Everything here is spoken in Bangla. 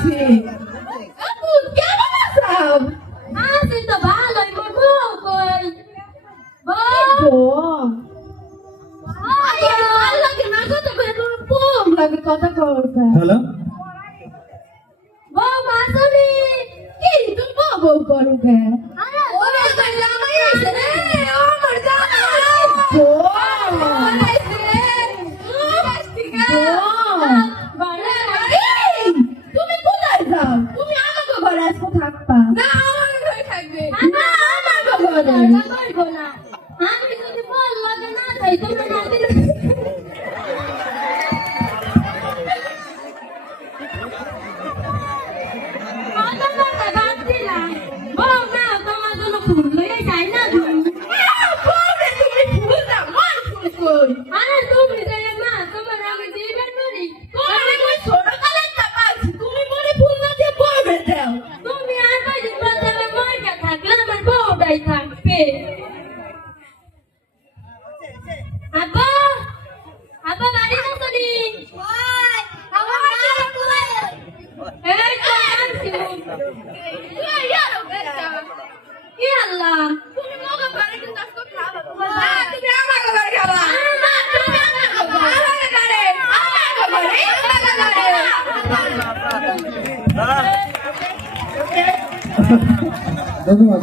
হয়েছে আপু কেমন আছো আছি তো ভালোই মোর বউ কই বউ কথা হ্যালো বউ কি তুমি বউ বউ করো কে থাকবা। না আমার ঘরে থাকবে। না আমাকে ঘরে করব না আমি যদি বল লাগে না তাই তোমরা না দিলে কথা বউটাই থাকবে। আব্বা আব্বা বাড়ি আসনি আমার মা কই এই তো আনছি। তুই ইয়ার বেটা কি আল্লাহ তুমি মগা ঘরে কিন্তু আজকে খাবা তুমি আমার ঘরে খাবা ধন্যবাদ।